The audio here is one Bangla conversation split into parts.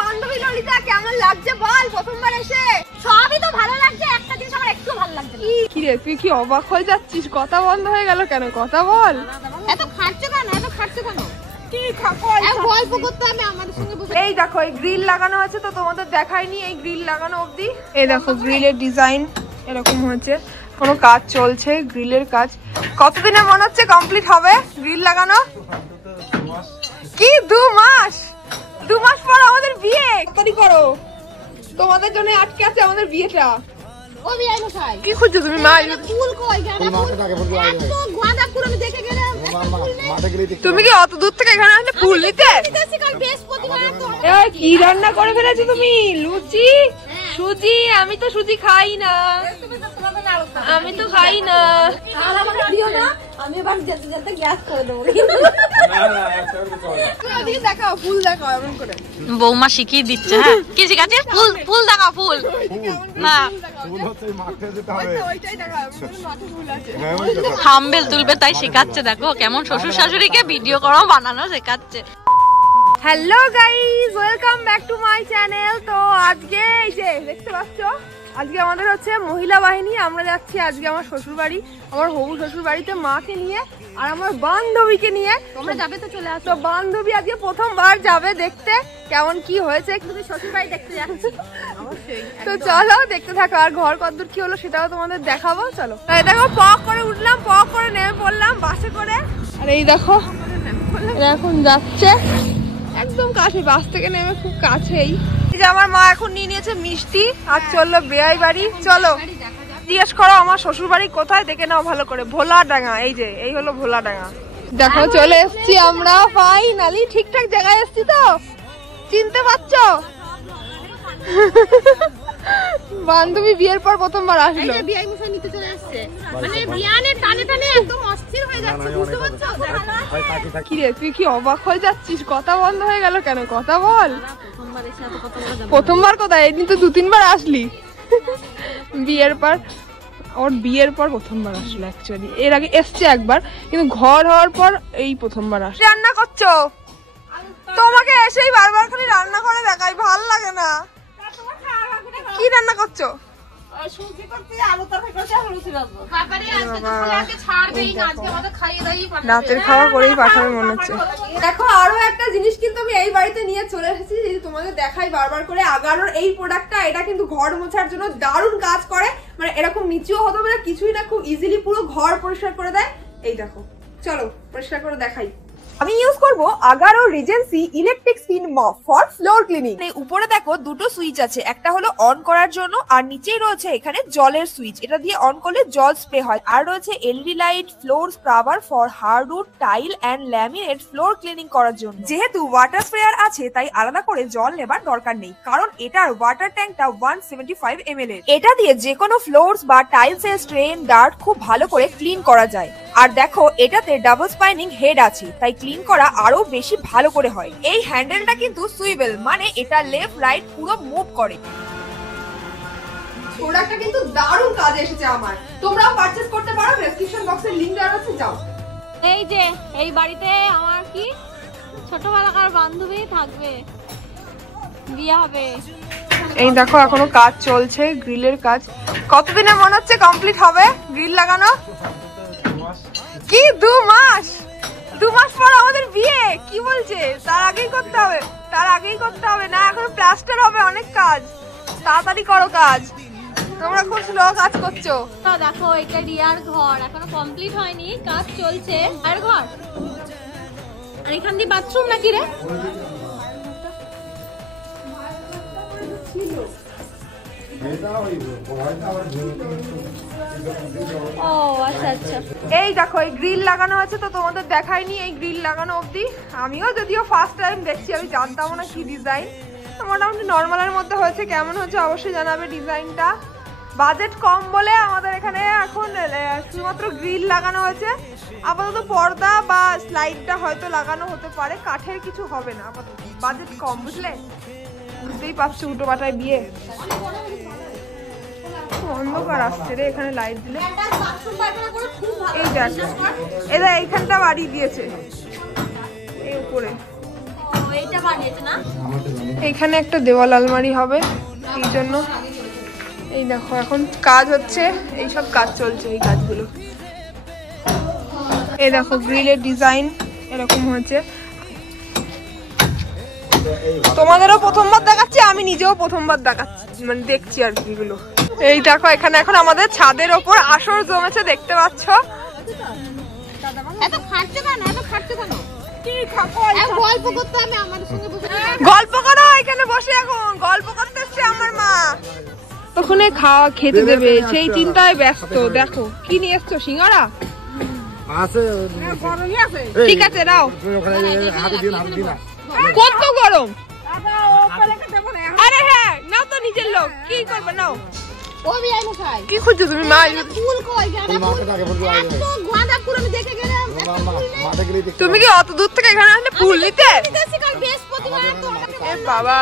বান্ধবী ললিতা কেমন লাগছে বল প্রথমবার এসে? সবই তো ভালো লাগছে, একটা জিনিস আমার একটু ভালো লাগছে। কি রে তুই কি অবাক হয়ে যাচ্ছিস? কথা বন্ধ হয়ে গেল কেন? কথা বল। এত খাটছো কেন? গল্প করতে হবে আমাদের সঙ্গে। এই দেখো এই গ্রিল লাগানো আছে, তো তোমাদের দেখাইনি এই গ্রিল লাগানো অবধি। এই দেখো গ্রিলের ডিজাইন এরকম হয়েছে, কোনো কাজ চলছে গ্রিলের কাজ। কতদিনে মনে হচ্ছে কমপ্লিট হবে গ্রিল লাগানো? কি 2 মাস? 2 মাস পর আমাদের বিয়ে। তাড়াতাড়ি করো, তোমাদের জন্য আটকে আছে আমাদের বিয়েটা। ও বিয়ে কোথায়? কি খুঁজছো তুমি? মা ফুল কই? তুমি কি অত দূর থেকে এখানে আসলে ফুল নিতে? কি রান্না করে ফেলেছো তুমি? লুচি সুজি? আমি তো সুজি খাই না, আমি তো খাই না। আমি এবার যেতে যেতে গ্যাস করে দেবো। দেখাও ফুল, দেখাও এমন করে। বৌমা শিখিয়ে দিচ্ছে। হ্যাঁ কি শিখাচ্ছে? ফুল ফুল দেখাও। ফুল না থাম্বনেল তুলবে তাই শেখাচ্ছে। দেখো কেমন শ্বশুর শাশুড়িকে ভিডিও করা বানানো শেখাচ্ছে। Hello guys, welcome back to my channel. তো আজকে এই যে দেখতে পাচ্ছ, আজকে আমাদের হচ্ছে মহিলা বাহিনী। আমরা যাচ্ছি আজকে আমার শ্বশুর বাড়ি, আমার হবু শ্বশুর বাড়িতে, মাকে নিয়ে আর আমার বান্ধবীকে নিয়ে। তোমরা যাবে তো চলে আসো। বান্ধবী আজকে প্রথমবার যাবে দেখতে কেমন কি হয়েছে। তুমি শ্বশুর বাড়ি দেখতে যাচ্ছি তো চলো দেখতে থাকো। আর ঘর কতদূর কি হলো সেটাও তোমাদের দেখাবো। চলো। তাই দেখো পক করে উঠলাম, পক করে নেমে পড়লাম বাসে করে। আর এই দেখো এখন যাচ্ছে একদম কাছে, বাস থেকে নেমে খুব কাছেই। এই যে আমার মা এখন নিয়ে নিয়েছে মিষ্টি আর চললো বেয়াই বাড়ি। চলো জিজ্ঞেস করো আমার শ্বশুর বাড়ি কোথায়, দেখে নাও ভালো করে। ভোলাডাঙ্গা। এই যে এই হলো ভোলাডাঙ্গা। দেখো চলে এসছি আমরা ফাইনালি, ঠিকঠাক জায়গায় এসছি তো? চিনতে পারছো? বান্ধবী বিয়ের পর প্রথমবার আসলো। বিয়াই মশাই নিতে চলে আসছে, মানে বিয়ানের টানে টানে একদম অস্থির হয়ে যাচ্ছে, বুঝতে পারছো? কি রে তুই কি অবাক হয়ে যাচ্ছিস? কথা বন্ধ হয়ে গেল কেন? কথা বল। প্রথমবার কোথায়? এদিন তো 2-3 বার আসলি। বিয়ের পর, ওর বিয়ের পর প্রথমবার আসলো অ্যাকচুয়ালি। এর আগে এসছে একবার, কিন্তু ঘর হওয়ার পর এই প্রথমবার আসলো। রান্না করছো? তোমাকে এসেই বারবার খালি রান্না করে দেখাই, ভাল লাগে না। কি রান্না করছো? রাতের খাওয়া করেই পাঠাবে মনে হচ্ছে। দেখো আরো একটা জিনিস কিন্তু আমি এই বাড়িতে নিয়ে চলে এসেছি, তোমাদের দেখাই বারবার করে। আগারোর এই প্রোডাক্টটা, এটা কিন্তু ঘর মোছার জন্য দারুণ কাজ করে। মানে এরকম নিচেও হতে পারে কিছুই না, খুব ইজিলি পুরো ঘর পরিষ্কার করে দেয়। এই দেখো, চলো পরিষ্কার করে দেখাই। আমি ইউজ করব Agaro Regency electric spin mop for floor cleaning. এই উপরে দেখো দুটো সুইচ আছে, একটা হলো অন করার জন্য আর নিচেই রয়েছে এখানে জলের সুইচ। এটা দিয়ে অন করলে জল স্প্রে হয়। আর রয়েছে LED light, floor scrubber for hardwood, tile and laminate floor cleaning করার জন্য। যেহেতু ওয়াটার স্প্রেয়ার আছে তাই আলাদা করে জল নেবার দরকার নেই, কারণ এটার ওয়াটার ট্যাঙ্কটা 175 ml এর। এটা দিয়ে যে কোনো ফ্লোরস বা টাইলস এর স্ট্রেন, ডার্ট খুব ভালো করে ক্লিন করা যায়। আর দেখো এটাতে ডাবল স্পাইনিং হেড আছে, তাই ক্লিন করা আরো বেশি ভালো করে হয়। এই হ্যান্ডেলটা কিন্তু সুইভেল, মানে এটা লেফট রাইট পুরো মুভ করে। প্রোডাক্টটা কিন্তু দারুণ কাজে এসেছে আমার। তোমরাও পারচেজ করতে পারো, ডেসক্রিপশন বক্সে লিংক দেওয়া আছে, যাও। এই যে এই বাড়িতে আমার কি ছোটবেলাকার বান্ধবী থাকবে, বিয়ে হবে। এই দেখো এখনো কাজ চলছে গ্রিলের কাজ। কতদিনে মনে হচ্ছে কমপ্লিট হবে গ্রিল লাগানো? কি 2 মাস? 2 মাস পর আমাদের বিয়ে? কি বলছে? তার আগেই করতে হবে? তার আগেই করতে হবে না, এখন প্লাস্টার হবে, অনেক কাজ। তাড়াতাড়ি করো কাজ, তোমরা খুব স্লো কাজ করছো। দেখো এটা রিয়ার ঘর, এখনো কমপ্লিট হয়নি, কাজ চলছে। আর ঘর আর এখান দিয়ে বাথরুম নাকি রে? ও আচ্ছা আচ্ছা। এই দেখো এই গ্রিল লাগানো আছে, তো তোমাদের দেখাইনি এই গ্রিল লাগানো অবধি। আমিও যদিও ফার্স্ট টাইম দেখছি, আমি জানতাম না কি ডিজাইন। মোটামুটি নর্মালের মধ্যে হয়েছে, কেমন হচ্ছে অবশ্যই জানাবে। ডিজাইনটা বাজেট কম বলে আমাদের এখানে এখন শুধুমাত্র গ্রিল লাগানো হয়েছে। আপাতত পর্দা বা স্লাইডটা হয়তো লাগানো হতে পারে, কাঠের কিছু হবে না আপাতত, বাজেট কম, বুঝলে? বুঝতেই পারছো উল্টো পাটায় বিয়ে। অন্ধকার আসছে রে এখানে লাইট দিলে। এই দেখ এরা এইখানটা বাড়ি দিয়েছে, এই উপরে এইটা বানিয়েছে না? এখানে একটা দেওয়াল আলমারি হবে, এই জন্য এই দেখো এখন কাজ হচ্ছে, এই সব কাজ চলছে, এই কাজগুলো। এই দেখো গ্রিলের ডিজাইন এরকম হয়েছে। তোমাদেরও প্রথমবার দেখাচ্ছি, আমি নিজেও প্রথমবার দেখাচ্ছি, মানে দেখছি আর কি এগুলো। এই দেখো এখানে এখন আমাদের ছাদের ওপর আসর জমেছে, দেখতে পাচ্ছ। এত খাটতে কেন, এত খাটতে কেন? গল্প করতে আমি আমাদের সঙ্গে বসে গল্প করো এখানে বসে, এখন গল্প করতে এসছে আমার মা। ওখানে খাওয়া খেতে দেবে সেই চিন্তায় ব্যস্ত। দেখো কি নিয়ে এসছো, সিঙ্গারা ঠিক আছে নাও। কত গরম, আরে হ্যাঁ নাও তো, নিজের লোক কি করবে নাও। কি খুঁজছো তুমি মা? তুমি কি অত দূর থেকে এখানে আসলে ফুল নিতে? বাবা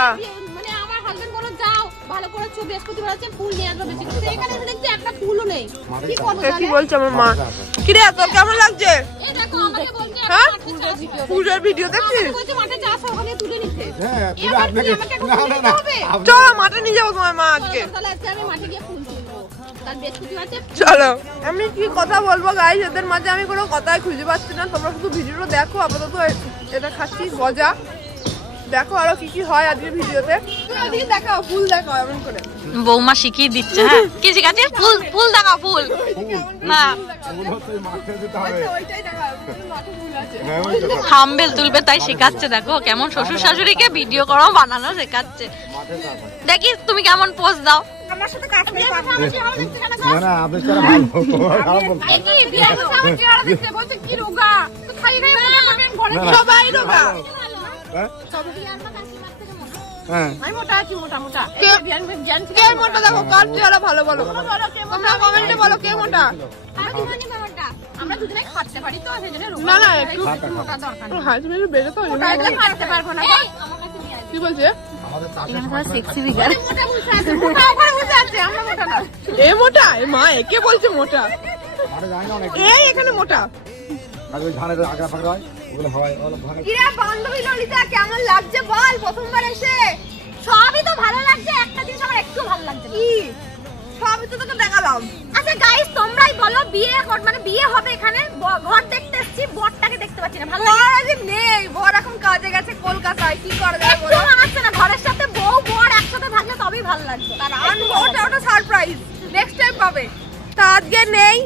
কি বলছো আমার মা? কি রে তোর কেমন লাগছে? হ্যাঁ ফুলের ভিডিও দেখছিস? চলো মাঠে নিয়ে যাবো তোমার মা আজকে। চলো আমি কি কথা বলবো গাইস, এদের মাঝে আমি কোনো কথাই খুঁজে পাচ্ছি না। তোমরা শুধু ভিডিওটা দেখো, আপাতত এটা খাচ্ছি গজা। দেখো আরো কি কি হয় আজকে ভিডিওতে, দেখাও ফুল দেখাও এমন করে। বৌমা শিখিয়ে দিচ্ছে। হ্যাঁ কি শিখাচ্ছে? ফুল ফুল দেখাও, ফুল না থাম্বনেল তুলবে তাই শেখাচ্ছে। দেখো কেমন শ্বশুর শাশুড়িকে ভিডিও করো বানানো শেখাচ্ছে। দেখি তুমি কেমন পোজ দাও। আমার সাথে কাজ নেই, না আপনি সারা ভালো কি বিয়ে হচ্ছে আমার চেহারা দেখতে বলছে কি রোগা, তো খাই খাই মনে করে সবাই রোগা। আমি মোটা আছি, মোটা মোটা। কে মোটা দেখো, কার চেহারা ভালো বলো তোমরা কমেন্টে বলো কে মোটা। আমরা দুজনেই খাটতে পারি তো সেজন্য না না একটু মোটা দরকার। হ্যাঁ তুমি একটু বেড়ে তো ওটা খাটতে পারবো না। কি বলছে? সেক্সি ফিগার মোটা বলছে আছে, মোটা ওখানে বসে আছে, আমরা মোটা না। এ মোটা, এ মা একে বলছে মোটা, এই এখানে মোটা। আর ওই ধানের আগা ফাগা হয় ওগুলো হয় অল্প ধানে। কিরা বান্ধবী ললিতা কেমন লাগছে বল প্রথমবার এসে? সবই তো ভালো লাগছে, একটা জিনিস আমার একটু ভালো লাগছে। কি? সবই তো তোকে দেখালাম। আচ্ছা গাইস তোমরাই বলো, বিয়ে মানে বিয়ে হবে এখানে, ঘর দেখতে এসেছি, বরটাকে দেখতে পাচ্ছি না। ভালো বর আজ নেই, বর এখন কাজে গেছে কলকাতায়, কি করে যাবে একটু মানাচ্ছে না। ঘরের সাথে বউ বর একসাথে থাকলে তবেই ভালো লাগবে। ওটা সারপ্রাইজ, নেক্সট টাইম পাবে। তা আজকে নেই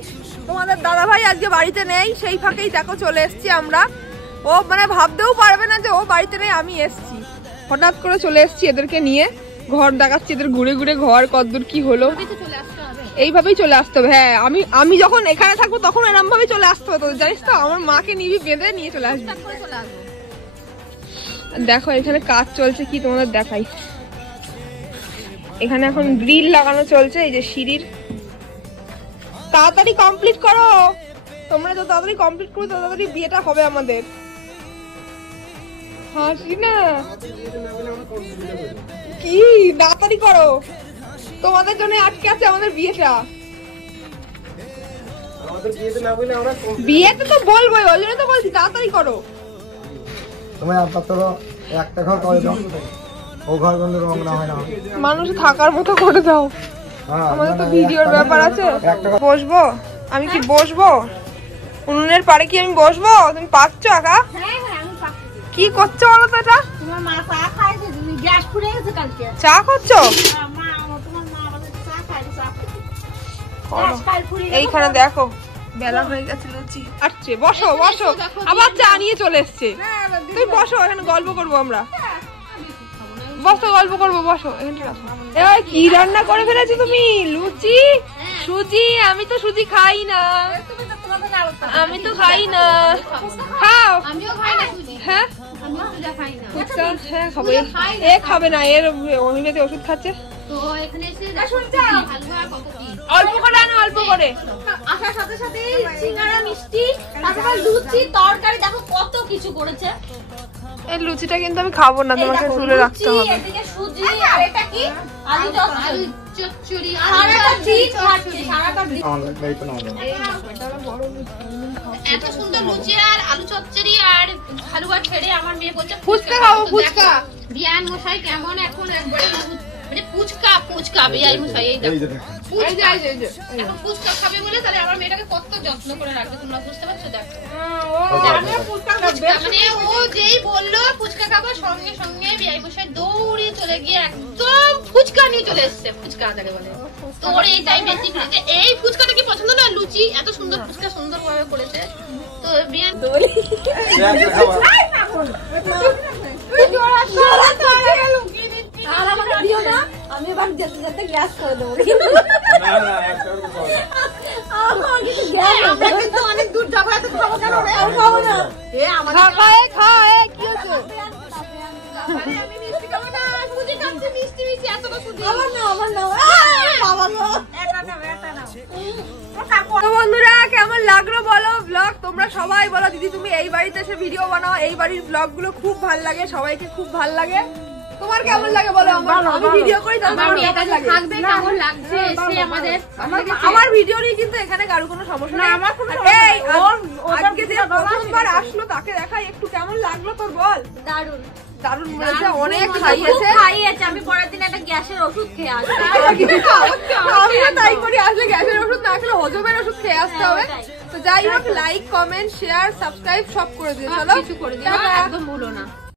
তোমাদের দাদা ভাই, আজকে বাড়িতে নেই, সেই ফাঁকেই দেখো চলে এসেছি আমরা। ও মানে ভাবতেও পারবে না যে ও বাড়িতে নেই, আমি এসেছি হঠাৎ করে চলে এসেছি এদেরকে নিয়ে। ঘর দেখাচ্ছি এদের, ঘুরে ঘুরে ঘর কতদূর কি হলো, এইভাবেই চলে আসতে হবে। হ্যাঁ আমি যখন এখানে থাকবো তখন এরকম ভাবে চলে আসতে হবে, জানিস তো আমার মাকে নিবি বেঁধে নিয়ে চলে আসবে। দেখো এখানে কাজ চলছে, কি তোমাদের দেখাই। এখানে এখন গ্রিল লাগানো চলছে, এই যে সিঁড়ির। তাড়াতাড়ি কমপ্লিট করো, তোমরা যত তাড়াতাড়ি কমপ্লিট করো তত তাড়াতাড়ি বিয়েটা হবে আমাদের। হাসি না কি, তাড়াতাড়ি করো, তোমাদের জন্য আটকে আছে আমাদের বিয়েটা। বিয়েতে তো বলবোই, ওই জন্য তো বলছি তাড়াতাড়ি করো। তোমার আপাতত একটা ঘর করে দাও, ও ঘর বন্ধ রং না হয় না, মানুষ থাকার মতো করে দাও। আমাদের তো ভিডিওর ব্যাপার আছে। বসবো আমি, কি বসবো উনুনের পাড়ে, কি আমি বসবো? তুমি পাচ্ছো একা? কি করছো বলো তো এটা? চা করছো? এইখানে দেখো বেলা হয়ে গেছে, লুচি আচ্ছা বসো বসো, আবার চা নিয়ে চলে এসছে। তুমি বসো, এখানে গল্প করবো আমরা, বসো গল্প করবো, বসো এখানে রাখো। এই কি রান্না করে ফেলেছো তুমি? লুচি সুজি? আমি তো সুজি খাই না, আমি তো খাই না। খাও? হ্যাঁ হ্যাঁ খাবো। এ খাবে না, এর অনিমেতে ওষুধ খাচ্ছে। অল্প করে আনো, অল্প করে। আসার সাথে সাথে সিঙ্গারা মিষ্টি, তারপর লুচি তরকারি, দেখো কত কিছু করেছে। এই লুচিটা কিন্তু আমি খাবো না, তোমাকে তুলে রাখতে হবে। এদিকে সুজি, আর এটা কি আলু চচ্চড়ি সারাটা দিন খাচ্ছি, সারাটা দিন। আমাদের এই তো না আমাদের। এত সুন্দর লুচি আর আলু চচ্চড়ি আর হালুয়া ছেড়ে আমার মেয়ে বলছে ফুচকা খাবো, ফুচকা। বিয়ান মশাই কেমন এখন একবারে মানে ফুচকা বিয়ান মশাই এই দেখো এই যে দেখো। এই যে, এই যে, এই যে। এখন ফুচকা খাবে বলে তাহলে আমার মেয়েটাকে কত যত্ন করে রাখবে তোমরা বুঝতে পারছো? দেখো ও জানে ফুচকা খাবে। মানে ও যেই বললো ফুচকা খাবো সঙ্গে সঙ্গে বিয়াই মশাই দৌড়ে চলে গিয়ে একদম ফুচকা নিয়ে চলে এসছে। ফুচকা আদারে বলে তোর এইটাই বেশি করেছে। এই ফুচকাটা কি পছন্দ না? লুচি এত সুন্দর ফুচকা সুন্দর ভাবে করেছে তো বিয়ান আর আমাকে দিও না, আমি এবার যেতে যেতে গ্যাস করে দেবো। না না একটা করে খাও। আমার কিছু গ্যাস আমরা কিন্তু অনেক দূর যাবো, এত খাবো কেন রে? আমি খাবো না। এ আমাদের কি হচ্ছে? আমি মিষ্টি খাবো না, সুজি খাচ্ছি মিষ্টি মিষ্টি এতটা সুজি। আমার না, আমার না। বাবা গো। তো বন্ধুরা কেমন লাগলো বলো ব্লগ? তোমরা সবাই বলো দিদি তুমি এই বাড়িতে এসে ভিডিও বানাও, এই বাড়ির ব্লগ গুলো খুব ভালো লাগে, সবাইকে খুব ভালো লাগে। তোমার কেমন লাগে বলো? আমি ভিডিও করি তাহলে তোমার কেমন লাগে? থাকবে কেমন লাগছে সে আমাদের আমার ভিডিও নিয়ে কিন্তু এখানে কারো কোনো সমস্যা নেই। আমার কোনো আজকে যে প্রথমবার আসলো তাকে দেখাই একটু কেমন লাগলো তোর বল? দারুণ দারুণ বলেছে, অনেক খাইয়েছে। খাইয়েছে। আমি পরের দিন একটা গ্যাসের ওষুধ খেয়ে আসবো। আমিও তাই করি, আসলে গ্যাসের ওষুধ না খেলে হজমের ওষুধ খেয়ে আসতে হবে। তো যাই হোক, লাইক কমেন্ট শেয়ার সাবস্ক্রাইব সব করে দিও। চলো কিছু করে দিও, একদম ভুলো না।